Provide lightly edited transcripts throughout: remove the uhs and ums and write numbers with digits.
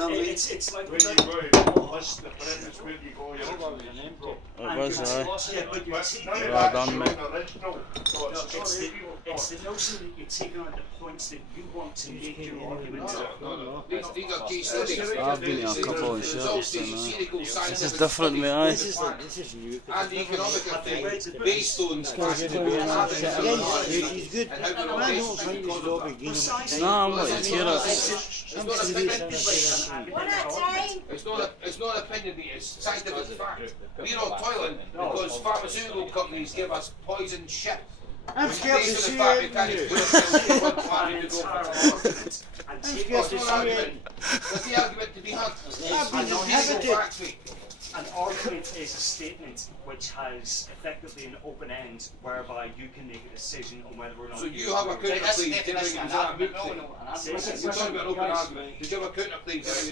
no, it's like when you go to list the premise where you go, you're It was, aye. yeah, but you're taking Well done, mate. it's the notion that you're taking on the points that you want to make your argument. These are key studies. I've been to a couple of shops and this is different, mate, aye. this is new. And the economic thing based on He's good. and how we Nah, I'm not to hear it. It's not an opinion, it's scientific fact. We're all toiling because pharmaceutical companies give us poison shit. I'm scared to see it. I'm scared That's the argument to be had. An argument is a statement which has effectively an open end whereby you can make a decision on whether or not. So you have a counterclaim. We're talking about an open argument. Did you have a counterclaim? If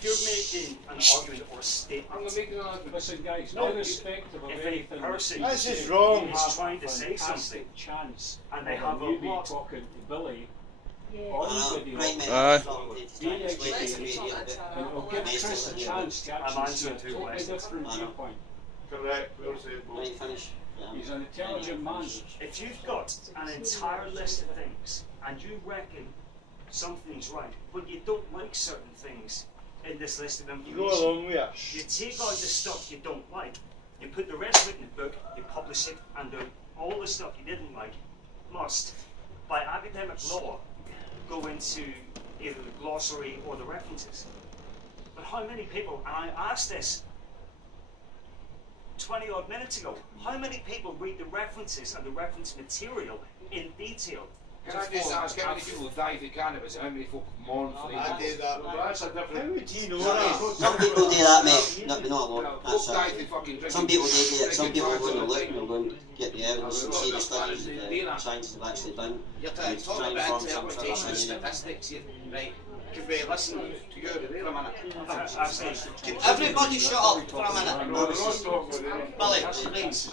you're making an argument or a statement, I'm making an argument. Listen, guys, irrespective of if a anything, person This is wrong. is trying to say something chance, and they have a you be lot. talking to Billy on video, Aye. and it'll give Chris a chance to actually see a totally different viewpoint. Correct, we'll say both. Finish. He's an intelligent man. If you've got an entire list of things and you reckon something's right, but you don't like certain things in this list of Go information, along with it. you take out the stuff you don't like, you put the rest of it in the book, you publish it, and all the stuff you didn't like must, by academic law, go into either the glossary or the references. But how many people, and I asked this 20 odd minutes ago, how many people read the references and the reference material in detail? Can I just ask how many people die for cannabis and how many folk mourn for the I did that. That's a How different. would you know that? Some people do that, mate. Not alone. folk die for fucking drinking. Some people do it. Some people go and look and go and get the evidence and see the studies that the scientists have actually done. You're and talking try and about form some sort of interpretation of opinion. statistics here, right? Could we listen to you for a minute? Absolutely. Can everybody shut up for a minute? No, we're not talking with any. Billy, please.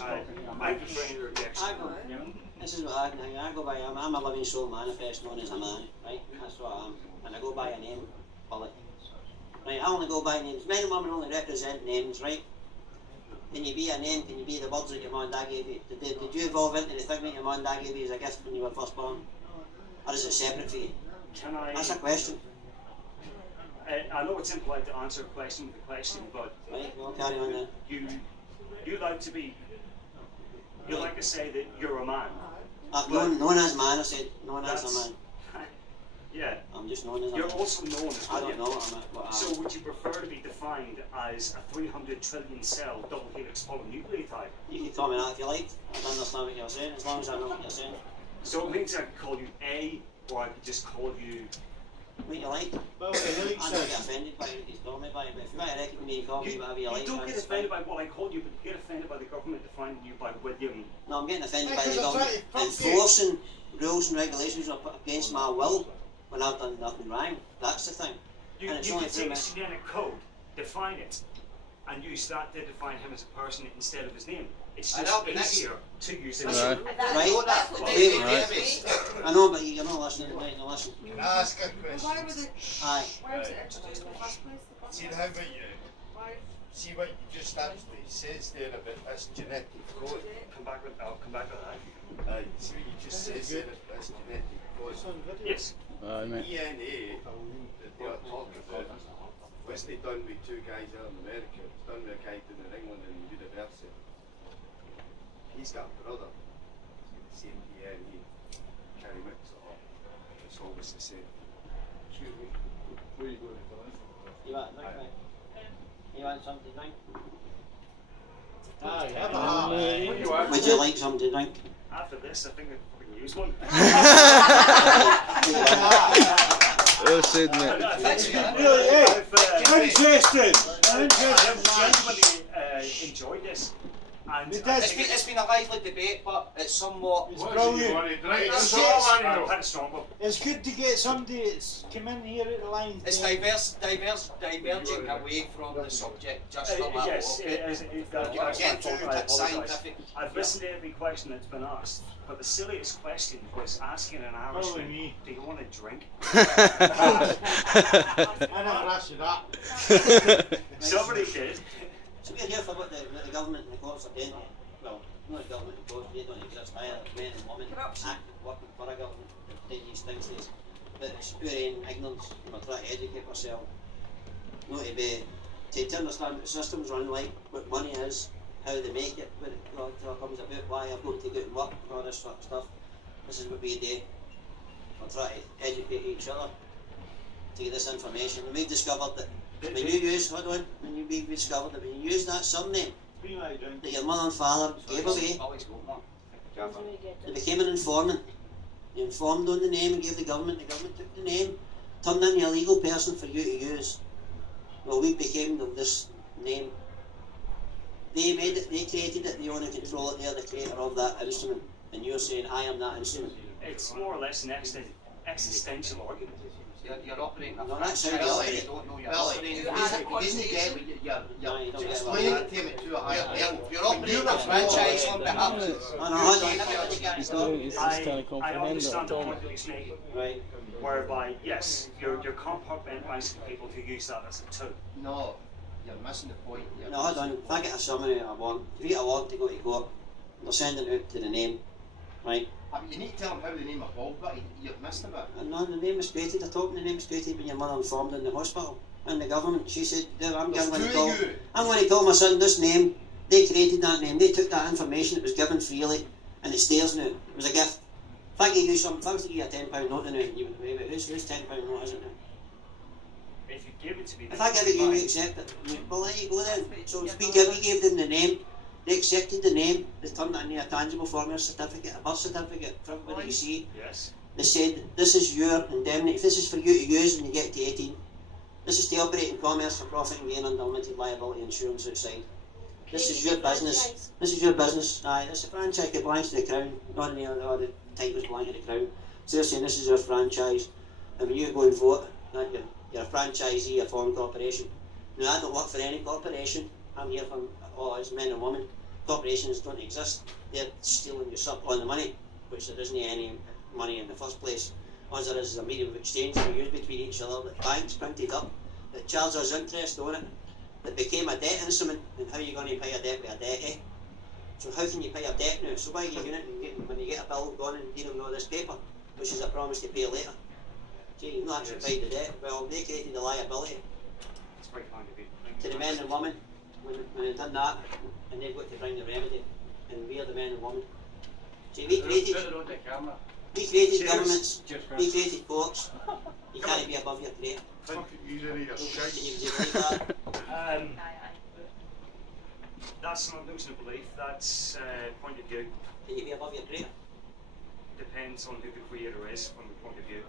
I prefer your objection. This is what I go by. I'm a living soul manifest known as a man, right? That's what I am. And I go by a name, Billy. Right, I only go by names. Men and women only represent names, right? Can you be a name? Can you be the words that your mum and dad gave you? Did you evolve into the thing that your mum and dad gave you as a gift when you were first born? Or is it separate for you? Can I? That's a question. I know it's impolite to answer a question with a question, but Right, we'll carry on then. you like to be. You like to say that you're a man. Known as man, I said. Known as a man. Yeah. I'm just known as a You're man. also known as I don't William. know what I am. So would you prefer to be defined as a 300 trillion cell double helix polynucleotide? You can call me that if you like. I don't understand what you're saying, as long as I know what you're saying. So it means I could call you A, or I could just call you. What you like. Well, the helix I don't get says. offended by what you call me by, but if you want to reckon me, call me whatever you like. don't get that's offended fine. by what I call you, but you get offended by the government defining you by William. No, I'm getting offended by Because the I'm government trying to fuck you. enforcing rules and regulations against my will when I've done nothing wrong. That's the thing. You And it's could only take a 3 minutes. genetic code, define it, and use that to define him as a person instead of his name. It's And just that'll be next. easier to use it. Right. Right? That's what Wait, they right. database. I know, but you're not listening. Right, no, listen. Can I ask a Why question? was it? Aye. Why was it introduced in the first place? See how about you? Why? See what you just actually says there about this genetic code. I'll come back with that. See what you just says there about this genetic code. Yes. Aye, mate. DNA that they are talking about was they done with two guys out in America. It's done with a guy down in England in university. He's got a brother. He's got the same DNA. Can't mix it up. It's always the same. Where you going for this? You want drink, mate? You want something to drink? Would you like something to drink? After this, I think I can use one. Well said, mate. Really, hey, I've interesting. genuinely enjoyed this. And It's been a lively debate, but it's somewhat. What's brilliant. he wanted? Right, It's that's all I I'm know. kind of stronger. It's good to get somebody that's come in here at the line. It's diverging away from the subject just a little. Yes, okay? it is. That's my Get fault, through I that apologise. scientific. I've listened to every question that's been asked, but the silliest question was asking an Probably Irishman, me. do you want a drink? I never asked you that. Somebody did. So we're here for what the government and the courts are doing. Well, not the government and courts, they don't exist either. Men and women acting, working for a government, doing these things. But it's pure ignorance. We're trying to educate ourselves. Not to understand what the systems run like, what money is, how they make it, when it comes about, why I've got to go and work, and all this sort of stuff. This is what we do. We're trying to educate each other to get this information. And we've discovered that when you use, we've discovered that when you use that surname that your mother and father gave away, Always got one. they became an informant. You informed on the name and gave the government took the name, turned in a legal person for you to use. Well, we became this name. They made it, they created it, they own and control it, they're the creator of that instrument. And you're saying, I am that instrument. It's more or less an existential argument. You're operating a No, that's how franchise. you You operate. don't know you're Billy, operating. you didn't get what you're explaining it to me to a higher level. You're operating a franchise on behalf of. No, hold on. I understand the point that he's making, Right. whereby, yes, you're compartmentalising people who use that as a tool. No, you're missing the point. No, hold on. If I get a summary or a warrant, if you get a warrant to go to court, they're sending it out to the name, right? I mean, you need to tell him how the name evolved, but you've missed a bit. And no, the name was created. I told them the name was created when your mother informed in the hospital. And the government, she said, I'm going to call my son this name. They created that name. They took that information. It was given freely, and it's theirs now. It was a gift. If I gave you something, if I was to give you a £10 note now, you would wait, whose £10 note is it now? If you give it to me, If I give it you, you accept it. Well, there you go then. So we gave them the name. They accepted the name. They turned it into a tangible form of a certificate, a birth certificate for everybody to see. yes. They said, this is your indemnity. If this is for you to use when you get to 18, this is to operate in commerce for profit and gain under limited liability insurance outside. This is your business. This is your business. Aye, this is a franchise that belongs to the Crown, not any other titles belong to the Crown. So they're saying this is your franchise. And when you go and vote, you're a franchisee, a foreign corporation. Now, I don't work for any corporation. I'm here for all us men and women. Corporations don't exist. They're stealing your on the money, which there isn't any money in the first place. All there is a medium of exchange we use between each other that banks printed up, that charge us interest on it, that became a debt instrument. And how are you going to pay a debt with a debt, eh? So how can you pay a debt now? So why are you doing it when you get a bill going and dealing with all this paper, which is a promise to pay later? So you've not actually paid the debt. Well, they created the liability It's very kind of you. to the men and women when they've done that, and they've got to bring the remedy, and we are the men and women. See, we created governments, we created courts. You can't be above your creator. Fucking easy to your shite. Can you believe that? That's not losing a belief. That's point of view. Can you be above your creator? Depends on who the creator is from the point of view.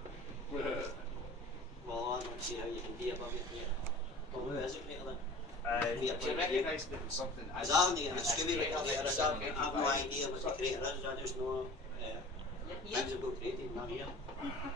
Well, I don't see how you can be above your creator. Well, who is the creator then? Uh, Do you recognise that it's something Is that only a Scooby creator? I have no idea what the creator is. I just know things have been created, not here.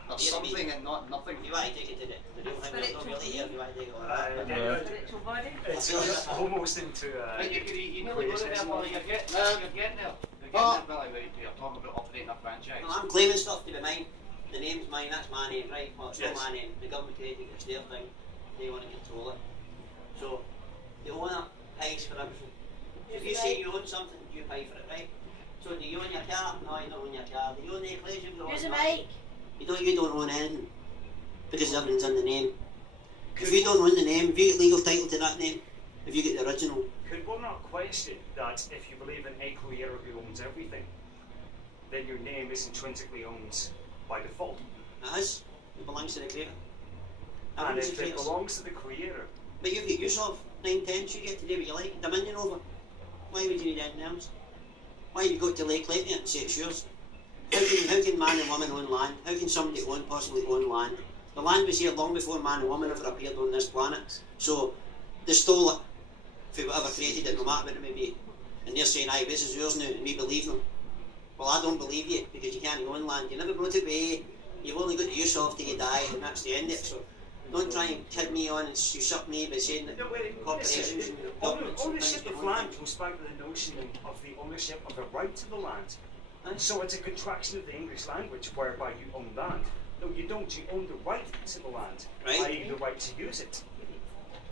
There's something and not nothing. If you want to take it to the real thing, it's not really here. If you want to take it on that. Spiritual body. it's almost into You nearly go there, Billy. You're getting there. You're getting there, Billy. You're talking about operating a franchise. Well, I'm claiming stuff to be mine. The name's mine, that's my name, right? Well, it's not my name. The government created it, it's their thing. They want to control it. So, the owner pays for everything. If you say you own something, you pay for it, right? So, do you own your car? No, you don't own your car. Do you own the equation? Here's a mic. You don't own anything. Because everything's in the name. If you don't own the name, if you get legal title to that name, if you get the original. Could one not question that if you believe in a creator who owns everything, then your name is intrinsically owned by default? It is. It belongs to the creator. And if it belongs to the creator, But you've got use of 9/10, you get to do what you like, dominion over. Why would you need anything else? Why have you got to lay claim to it and say it's yours? How can man and woman own land? How can somebody possibly own land? The land was here long before man and woman ever appeared on this planet. So they stole it for whatever created it, no matter what it may be. and they're saying, aye, this is yours now, and we believe them. Well, I don't believe you, because you can't own land. You never brought it away. You've only got the use of till you die, and that's the end of it. So don't try and kid me on and usurp me by saying that corporations and governments and things Ownership of land comes back to the notion of the ownership of the right to the land. So it's a contraction of the English language whereby you own land. No, you don't. You own the right to the land, i.e. the right to use it.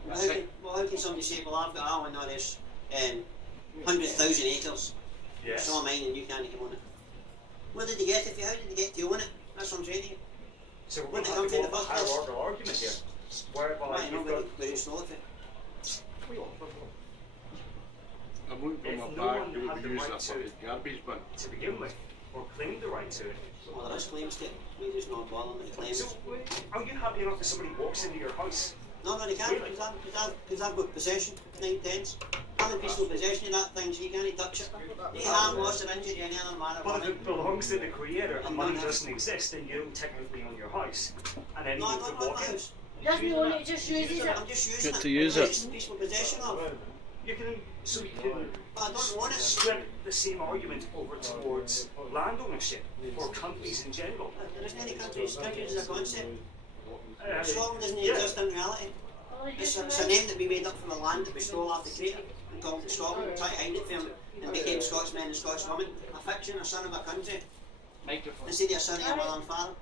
How can somebody say, well, I've got I own all this 100,000 acres, Yes. it's all mine and you can't come on it? Where did they get it? How did they get to own it? That's what I'm saying to you. So Where we're did they come having from in the a first place? hierarchical argument here, whereby Why, you've not got... very stole it. I'm looking for If my no bag, one you had would the use right that to- fucking garbage bin. to begin with, or claimed the right to it. Well, there is claims to it. We just not bother with the claims. So, are you happy enough if somebody walks into your house? No, they can't, Really? because I've got possession, 9/10. I'm in peaceful possession of that thing, so you can't touch it. You harm, loss, or injury, any other manner. But if it belongs to the creator and And money not doesn't exist, then you don't technically own your house. And then No, I you don't could want walk the in. house. Doesn't own it, just uses it. I'm just using Good it. to use I'm it. just in peaceful possession of it. You can, so you can But I don't want it. strip the same argument over towards land ownership or companies in general. There isn't any countries as a concept. Scotland doesn't Yeah. exist in reality. It's a name that we made up from the land that we stole after Cretan and called it Scotland, tried to hide it from it, and became Scotsmen and Scotswomen. A fiction, a son of a country. Instead of a son of your mother and father.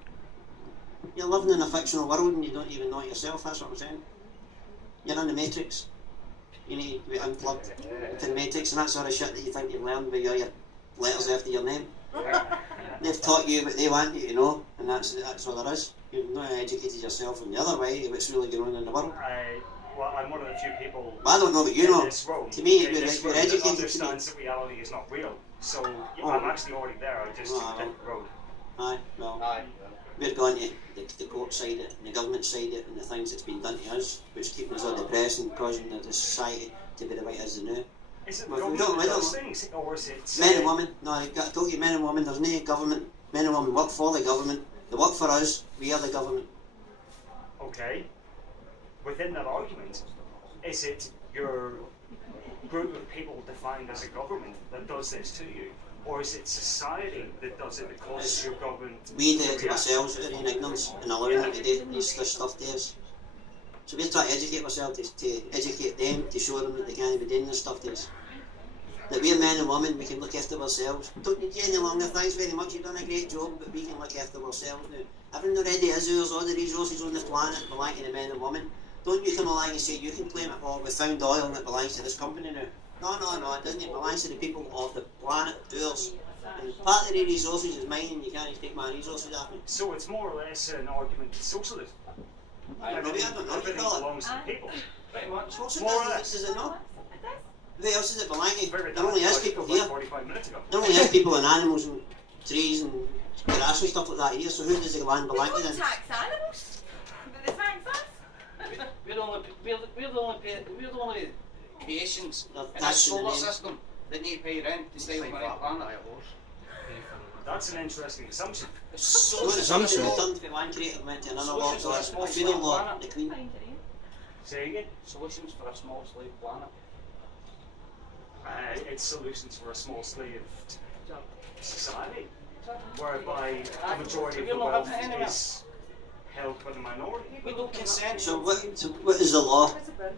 You're living in a fictional world and you don't even know it yourself, that's what I'm saying. You're in the Matrix. You need to be unplugged to the Matrix, and that sort of shit that you think you've learned by your letters after your name. They've taught you what they want you to know, and that's all there is. You've not educated yourself in the other way, what's really going on in the world. Well, I'm one of the few people Well, I don't know what you in know. this room, To me, in you're this room educated that to me. understands that reality is not real. So Oh. I'm actually already there. I just took Oh, a different road. Aye, well, we're going to the court side of it, and the government side of it, and the things that's been done to us, which keeping us all depressed and causing the society to be the way it is now. Is it the Well, we government don't- that we does don't- things, or is it... Men and women, no, I've got to tell you, men and women, there's no government. Men and women work for the government, they work for us, we are the government. Okay. Within that argument, is it your group of people defined as a government that does this to you? Or is it society that does it that causes your government We do it to react? ourselves out of ignorance and allowing them to do this stuff to us. So we're trying to educate ourselves, to educate them, to show them that they can't be doing this stuff to us. That we're men and women, we can look after ourselves. Don't need you any longer, thanks very much, you've done a great job, but we can look after ourselves now. Everything already is ours, all the resources on the planet belong to the men and women. Don't you come along and say you can claim it, oh, we found oil and it belongs to this company now. No, it doesn't, it belongs to the people of the planet, ours. And part of the resources is mine and you can't take my resources off me. So it's more or less an argument for socialism. I don't know what you Everything call it. belongs to the people. Pretty much. Of course it More or does, less. does it not? Who else does it belong to? Very There only is democratic people like here. 45 minutes ago. There only is people and animals and trees and grass and stuff like that here, so who does the land We belong to don't then? tax animals, but they tax us. We're the only creations in this That's in the solar name. system that need to pay rent to stay on the planet. That's an interesting assumption. So it's Assumption. returned from one creator went to another Solutions law, for a so small it's penal slave law, planet. the Queen. Say again? Solutions for a small slave planet. It's solutions for a small slave society, whereby the majority of the wealth is held by the minority. We don't consent. So what is the law?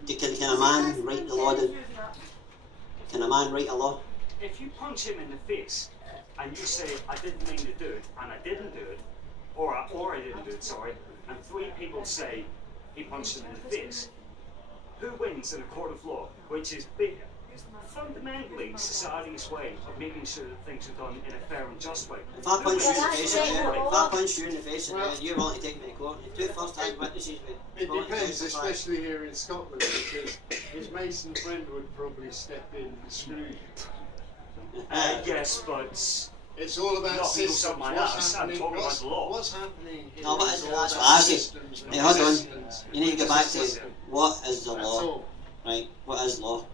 Can a man write the law? Can a man write a law? If you punch him in the face and you say, I didn't mean to do it, and I didn't do it, or I didn't do it, sorry, and 3 people say he punched him in the face, who wins in a court of law? Which is fundamentally society's way of making sure that things are done in a fair and just way. If I punch you in the Well, face, that's if right. I punch you in the face and you're willing to take me to court, the 2 first-hand witnesses It depends, especially here in Scotland, because his Mason friend would probably step in and screw you. Yes, but It's all about Nothing goes systems. up my What's ass, I'm happening? talking about the law. What's happening here No, what is is it? all That's about what I asked you. systems and Hey, hold on. resistance. You need to get back to what is the That's law, all. right? What is law?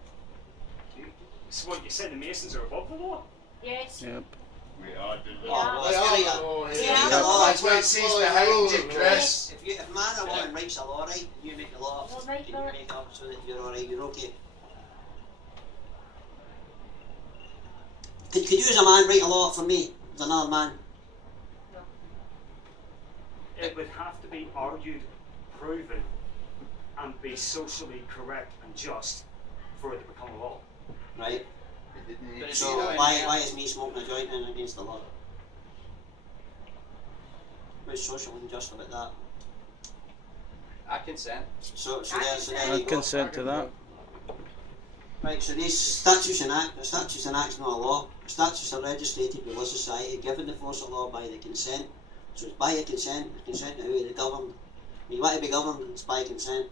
so what you said, the Masons are above the law? Yes. Yep. Oh, They well, are it's really the law here. Yeah. the law. That's why it says behind you, Chris. If a man or woman writes a law, right, you make the law up, Well, right, and you well- make it up so that you're alright, you're okay. Could you as a man write a law for me, as another man? It would have to be argued, proven, and be socially correct and just for it to become a law. Right? Didn't So say that. why is me smoking a joint in against the law? What's social unjust about that? I consent. So there I you go. consent to that. Right, so these statutes and acts, the statutes and acts not a law. The statutes are legislated by law society, given the force of law by the consent. So it's by the consent to who they govern. When you want to be governed, it's by consent.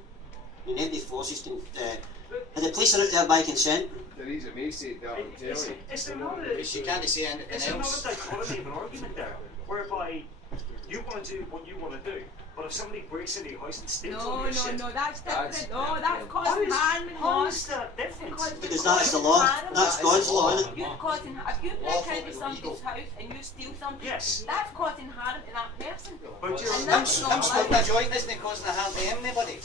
I mean, nobody forces the police are out there by consent. Theresa May said that on telly. Is there not a, She can't say anything is there not else. a dichotomy of an argument there, whereby you want to do what you want to do, but if somebody breaks into your house and steals all No, your no, shit, no, that's different. That's No, that's causing harm and how loss. is that different? Because that's the law. That's God's law, isn't it? You're causing, if you break into somebody's house and you steal something, Yes. that's causing harm to that person. But you're And I'm that's not smoking right. a joint isn't causing a harm to anybody.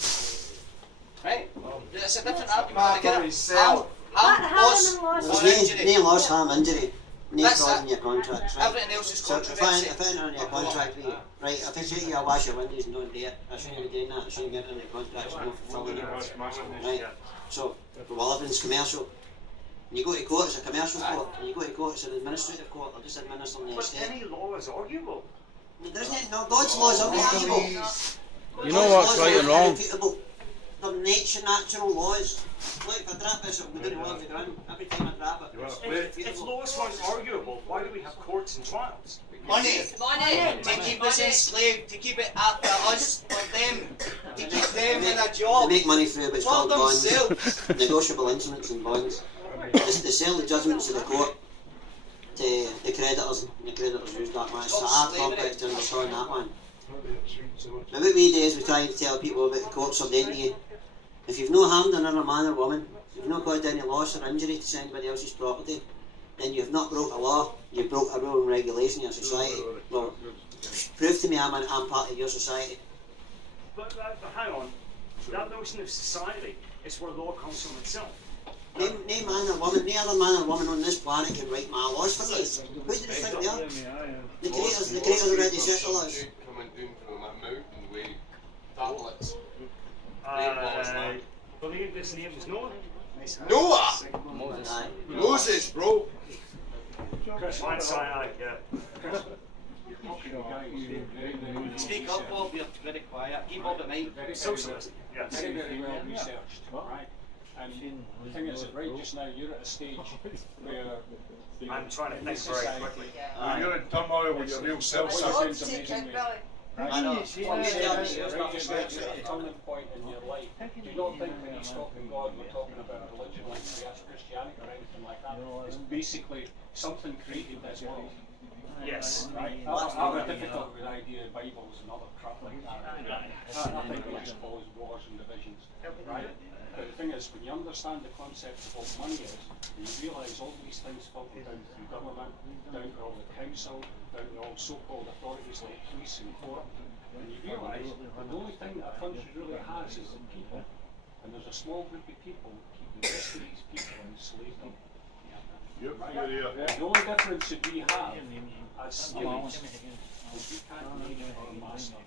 Right? It's a different argument Part of altogether. himself. Harm Loss, and loss. or There's injury. no loss, harm, injury. No That's fraud it. in your contracts, right? Everything else is So if I controversy. enter in your contract with you, right, if I say to you, I wash your windows and don't do it, I shouldn't be doing that, I shouldn't get in your contract, so I'm not fulfilling it. Right? So, well, everything's commercial. When you go to court, it's a commercial court. When you go to court, it's an administrative court. They're just administering the But estate. any law is arguable. There isn't, no, God's laws are arguable. You know what's right and wrong. They're natural laws. Like if I drop this, I'm going to love the ground. Every time I drop it. If laws weren't arguable, why do we have courts and trials? Money. Money. To keep us enslaved, to keep it after us, for them, to keep them in a They job. make money through what's For called bonds, themselves. negotiable instruments and bonds. They sell the judgments to the court to the creditors, and the creditors use that one. It's a hard complex to understand that one. Now what we do is we try to tell people about the courts are doing to you. If you've no harmed another man or woman, if you've not caused any loss or injury to anybody else's property, then you've not broke a law, you've broke a rule and regulation in your society. Well, prove to me I'm part of your society. But hang on, that notion of society is where law comes from itself. No man or woman, no other man or woman on this planet can write my laws for me. Who do you think they are? The creators already set the laws. Coming down from a mountain with tablets. I believe this name is Noah. Noah! Aye. Moses, bro! Mount Sinai, yeah. Speak up, Bob, you're very quiet. Keep up at night. Socialist, yes. Very, very well researched, right? And the thing is that right just now you're at a stage where I'm trying to think very quickly. You're in turmoil with your real self. sounds amazingly. I know. Right just at a turning point in your life. Do not think when he's talking God, we're talking about a religion like Christianity or anything like that. It's basically something created this world. Yes. Right? I'm difficult with the idea of Bibles and other crap like that. I think we just cause wars and divisions. Right? But the thing is, when you understand the concept of what money is, and you realise all these things filter down through government, down to all the council, down to all so-called authorities like police and court, and you realise the only thing that a country really has is the people, and there's a small group of people keeping the rest of these people enslaved. The only difference that we have as slaves is we can't make our master.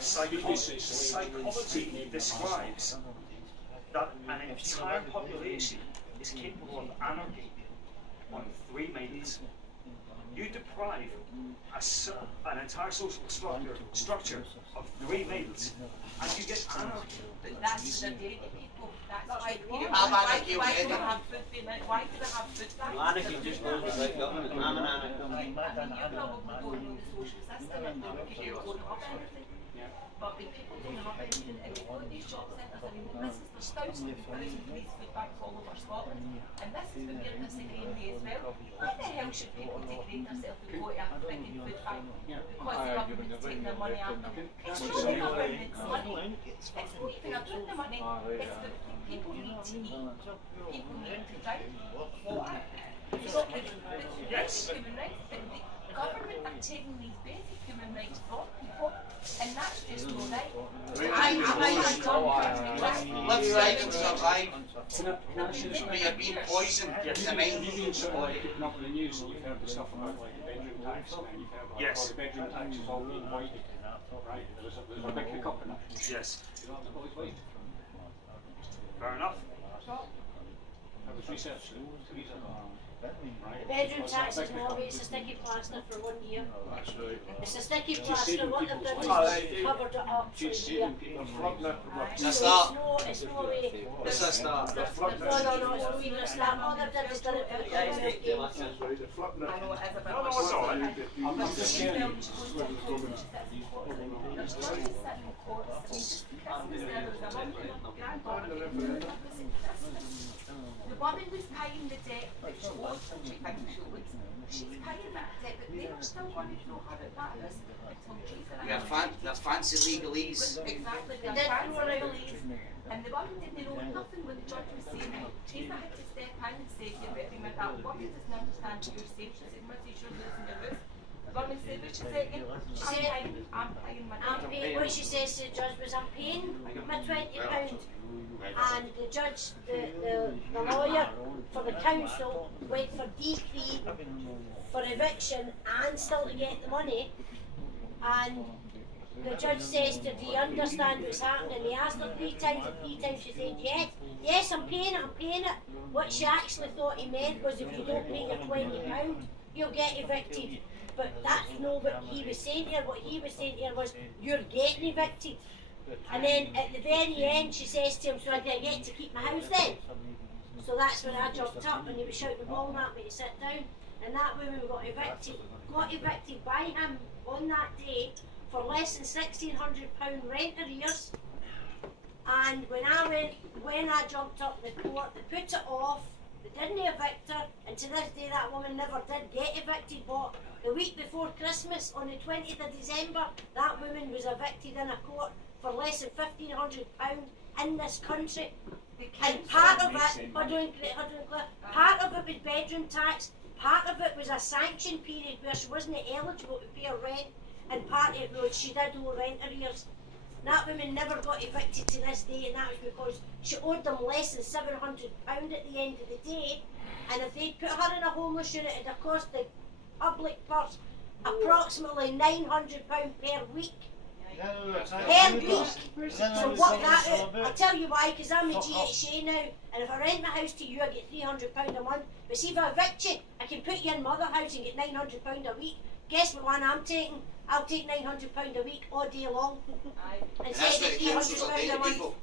Psychology describes that an entire population is capable of anarchy on three maidens. You deprive an entire social structure of three maidens, and you get anarchy. But that's the daily people. That's why people. I'm Why anarchy do they already. have food payment? Why do they have food banks? Anarchy just goes without government. I'm an anarchist. You probably don't know the social system and because you don't have anything. But the people don't have anything and they go to these shop centres. I mean, this is there's thousands of these food banks all over Scotland. And this is when we're disagreeing with as well. Why the hell should people degrade themselves and go to a freaking food bank? Because the government's taking their money out of them. It's not the government's money. It's not even about the money. It's the people need to eat. People need to drink water. It's not human rights. Yes. Human rights. government are taking these basic human rights from people, and that's just no right. Live right and survive. But you're being poisoned. Yes. You've been sort of like keeping up with the news, and you've heard the stuff about like the bedroom tax, and you've heard like all the bedroom tax is all being voided, right? There's a big hiccup in that. Yes. You know, it's always voided. Fair enough. That was research. The bedroom tax is Norway, it's a sticky plaster for 1 year. That's right. It's a sticky plaster, what they've done is they've covered it up for a year. It's a start. It's no way. It's a start. No, it's not even a start. All they've done is done it for the government games. I know it is a bit No, it's alright. I'm just saying. The woman was paying the debt that she owed, she thinks she owes. She's paying that debt, but they were still wanting to know how it matters until she's They're fancy legalese. Exactly, They they're did fancy throw it out. legalese. And the woman didn't know nothing when the judge was saying it. Teresa had to step in and say, you're better with that woman doesn't understand what you're saying. She said, Missy, you're losing your roof. The woman said, wait a second, I'm paying my debt. What she says to the judge was, I'm paying my £20. And the judge, the lawyer for the council went for decree for eviction and still to get the money. And the judge says to her, do you understand what's happening? He asked her 3 times, and 3 times she said, yes, I'm paying it. What she actually thought he meant was, if you don't pay your £20, you'll get evicted. But that's not what he was saying to her. What he was saying to her was, you're getting evicted. And then at the very end she says to him, so I get to keep my house then? So that's when I jumped up and he was shouting the ball at me to sit down. And that woman got evicted by him on that day for less than £1,600 rent arrears. And when I jumped up in the court, they put it off, they didn't evict her, and to this day that woman never did get evicted. But the week before Christmas, on the 20th of December, that woman was evicted in a court for less than £1,500 in this country. And part of it, part of it was bedroom tax, part of it was a sanction period where she wasn't eligible to pay her rent, and part of it was she did owe rent arrears. That woman never got evicted to this day, and that was because she owed them less than £700 at the end of the day. And if they'd put her in a homeless unit, it'd have cost the public purse approximately £900 per week. Per week. So what that is, I'll tell you why, because I'm a GHA now, and if I rent my house to you, I get £300 a month. But see, if I evict you, I can put you in my other house and get £900 a week. Guess what one I'm taking? I'll take £900 a week all day long. Instead of £300 a month.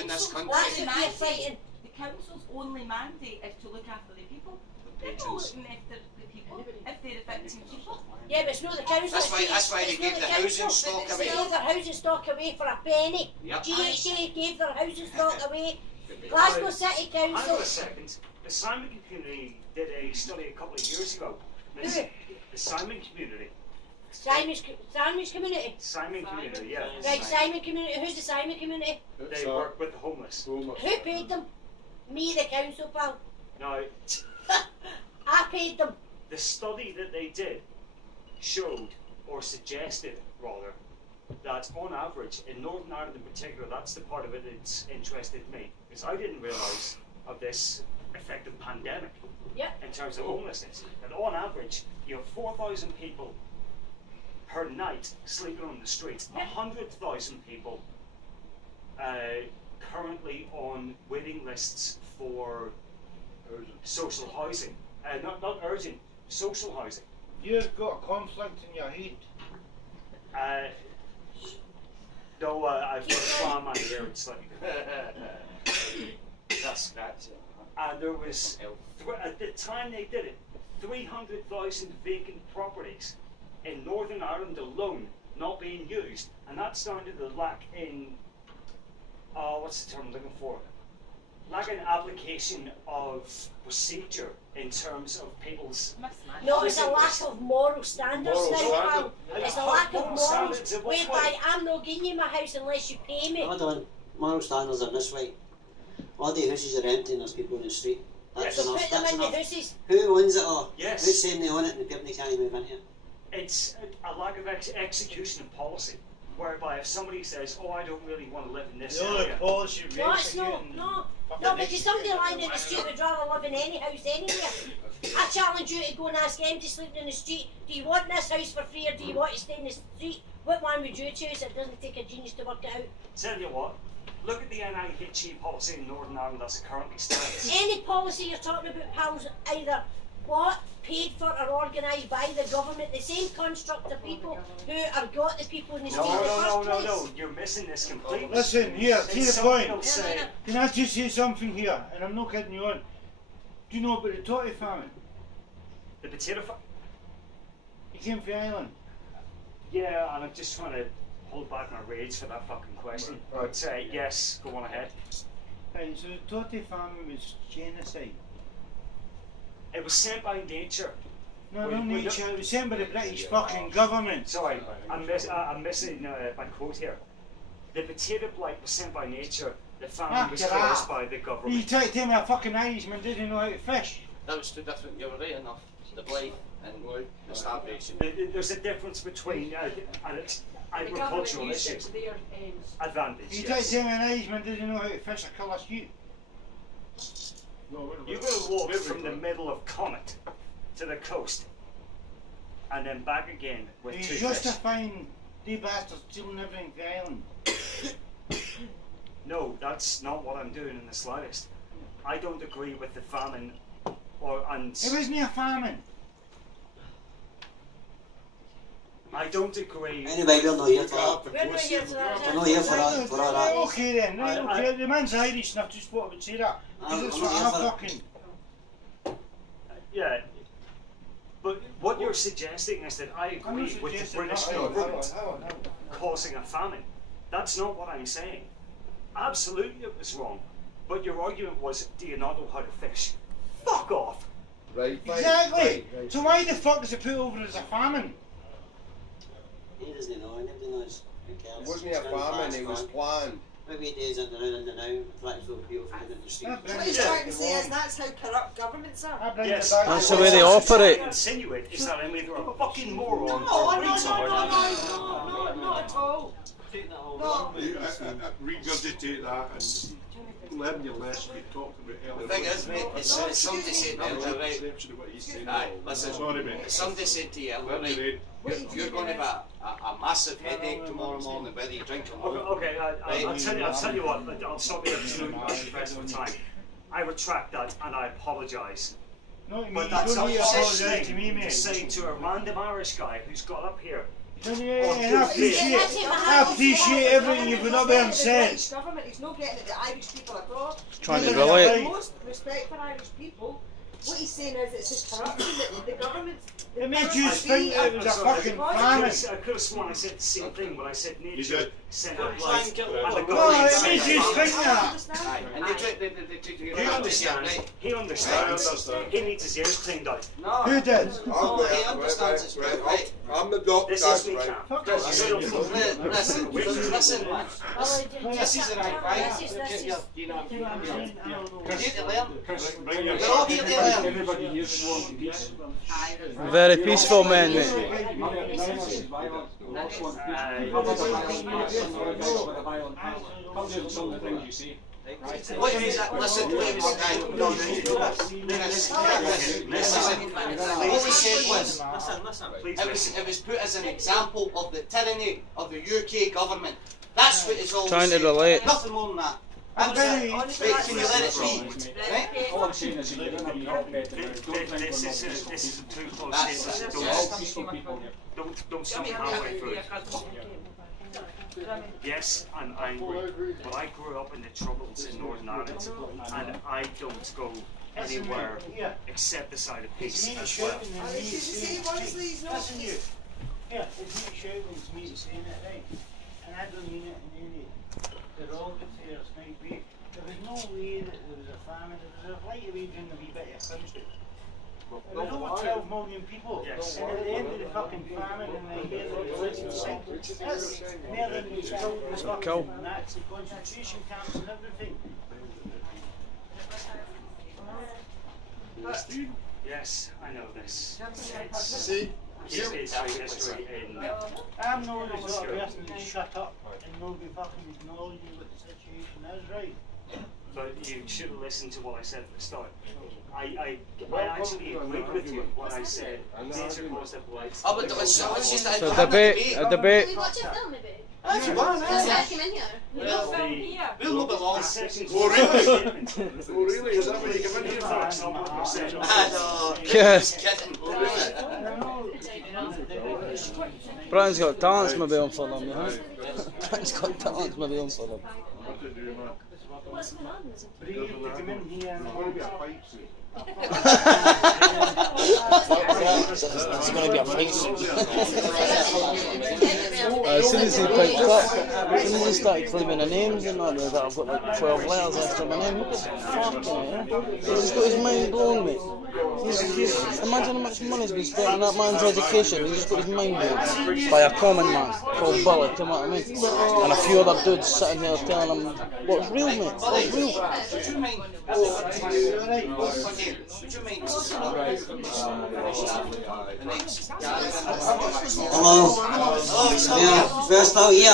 In this country. That's what you're fighting. The council's only mandate is to look after the people. They're not looking after the people if they're evicting people. Yeah, but it's not the council. That's why they gave the housing stock away. They gave their housing stock away for a penny. Yep. GHA gave their housing stock away. Glasgow City Hang on Council. a second. The Simon community did a study a couple of years ago. The Simon community. Simon's community. Simon community, yeah. Right, Simon community. Who's the Simon community? They work with the homeless. Who paid them? Me, the council, pal. Now, I paid them. the study that they did showed, or suggested rather, that on average, in Northern Ireland in particular, that's the part of it that's interested me, because I didn't realise of this effective pandemic in terms of homelessness. And on average, you have 4,000 people per night sleeping on the streets, 100,000 people currently on waiting lists for social housing. Not urgent, social housing. You've got a conflict in your head. No, I've got a farm on here. It's like That's and there was at the time they did it, 300,000 vacant properties in Northern Ireland alone not being used, and that's down to the lack in what's the term I'm looking for? Lack in application of procedure in terms of people's. No, it's a lack of moral standards now, pal. It's a lack of morals, whereby I'm not giving you my house unless you pay me. Hold on, moral standards are this way. All the houses are empty and there's people in the street. That's So enough. put them That's in the enough. houses. Who owns it all? Yes. Who's saying they own it and the people can't move into it? It's a lack of execution of policy, whereby if somebody says, "Oh, I don't really want to live in this The only area," policy No, it's not. No, because somebody lying in the street would rather live in any house anywhere. I challenge you to go and ask them to sleep in the street. Do you want this house for free or do you want to stay in the street? What one would you choose? It doesn't take a genius to work it out. tell you what, look at the NIHE policy in Northern Ireland as it currently stands. Any policy you're talking about, pals, either what paid for or organised by the government, the same construct of people who have got the people in the street in the first place. No, you're missing this completely. Listen, here, see It's the somebody point. will say, Can I just say something here? And I'm not kidding you on. Do you know about the totty famine? the potato farm. He came from Ireland. Yeah, and I'm just trying to hold back my rage for that fucking question. But yes, go on ahead. Right, so the totty famine was genocide. It was sent by nature. No, no nature, it was sent by the British fucking government. Sorry, I'm missing my quote here. The potato blight was sent by nature. The famine was caused by the You government. try to tell me a fucking Irishman didn't know how to fish? That was too different, you were right enough. The blight and the starvation. There's a difference between agricultural issues. Advantage, You try to yes. tell me an Irishman didn't know how to fish a colour sheep? You're going to walk from the middle of Comet to the coast and then back again with He's two fish. justifying the bastards stealing everything from the island. No, that's not what I'm doing in the slightest. I don't agree with the famine It wasn't a famine. I don't agree. Anyway, we're not here for that. We're not here for that. We're not here for that. For all that. Okay then, right, okay. The man's Irish and I just thought I would say that. Because I'm it's not what here I for that. fucking... Yeah. But what you're suggesting is that I I'm not agree with the suggesting British that. government causing a famine. That's not what I'm saying. Absolutely it was wrong. But your argument was, do you not know how to fish? Fuck off! Right, fine, Exactly! fine, right. So why the fuck is it put over as a famine? He doesn't know, nobody knows. Who cares? It wasn't a famine, it was planned. Maybe it is under now, trying to stop people from getting into the street. That What brings he's it trying to back say is one. that's how corrupt governments are. That brings Yes. it back That's to the way they one. operate. Insinuate is that I'm either a fucking moron No, or no, a no, retard. no, not at all. No. Regurgitate that and learn your lesson you talked about earlier. The thing is, mate, it's somebody said earlier, right? Perception of what he's saying. Aye, listen. Sorry, mate. Somebody said to you earlier, right? You're going to have a massive headache tomorrow morning, whether you drink or not. Okay, I'll tell you what, I'll stop you for the rest of the time. I retract that and I apologise. No, to me, But you that's don't not need to what I'm apologise to me, saying. mate. Saying to a random Irish guy who's got up here. I appreciate everything you've been up there and said. The government is not getting at the Irish people at all. Trying to He relate. has the most respect for Irish people. What he's saying is it's the corruption that the government. It made you think it was a fucking famine. I could have sworn I said the same thing when I said nature did. sent out Try light and get and the over it. No, government it made sent you out think light. that. Aye, and they took He understands. He understands. understand. He needs his ears cleaned out. Who did? No, he understands it's right, right. I'm the doctor, This is me, right? Cam. Fuck This off. is it. Listen, man. This is the right right. This is- You know, you Chris, need to learn. Chris, We're all here to learn. everybody here wants peace. Very peaceful man, mate. None of us is violent. We all want peace. Cover the violent acts and not cover the violent acts. Cover some of the things you say. Wait, listen, wait, guy. No, what we said was, it was put as an example of the tyranny of the UK government. That's what it's all Trying to saying. relate. Nothing more than that. I'm very- Wait, can you let it be? Right? All I'm saying is that you're going to be up better now. Don't think we're not This peaceful. is a too close That's- statement. We're all peaceful people here. Don't stop halfway through it. Yes, I'm angry, but I grew up in the Troubles in Northern Ireland, and I don't go anywhere except the side of It's peace me as well. shouting and me saying, listen you, yeah, it's me shouting, it's me saying it right, and I don't mean it in any derogatory might be. There was no way that there was a famine, there was a light away during the wee bit of country. There was over 12 million people, Yes. and at the end of the fucking famine in the year that was less than 6, that's more than was killed in the fucking Nazi concentration camps and everything. Yes, I know this. See? It's history in. I'm not the sort of person to shut up and not be fucking acknowledging what the situation is, right? But you should have listened to what I said at the start. I actually agreed with you when I said nature caused a blight. Oh, but it's just So a debate. Can we watch a film maybe? If you want, Let's get him in here. Well, we'll not be long. Oh, really? Oh, really? Is that where you come in here? I know. Yes. Kidding. Brian's got talents maybe on for them, you know? Brian's got talents maybe on for them. What's going on? Brave to come in here and It's going to be a fight soon. As soon as he picked up, as soon as he started claiming the names and all that, I've got like 12 letters after my name. Look at fucking hell. He's got his mind blown, mate. Imagine how much money's been spent on that man's education. He's just got his mind blown by a common man called Billy, you know what I mean? And a few other dudes sitting here telling him what's real, mate. What's real? Would you mind? Hello. Yeah, first out here.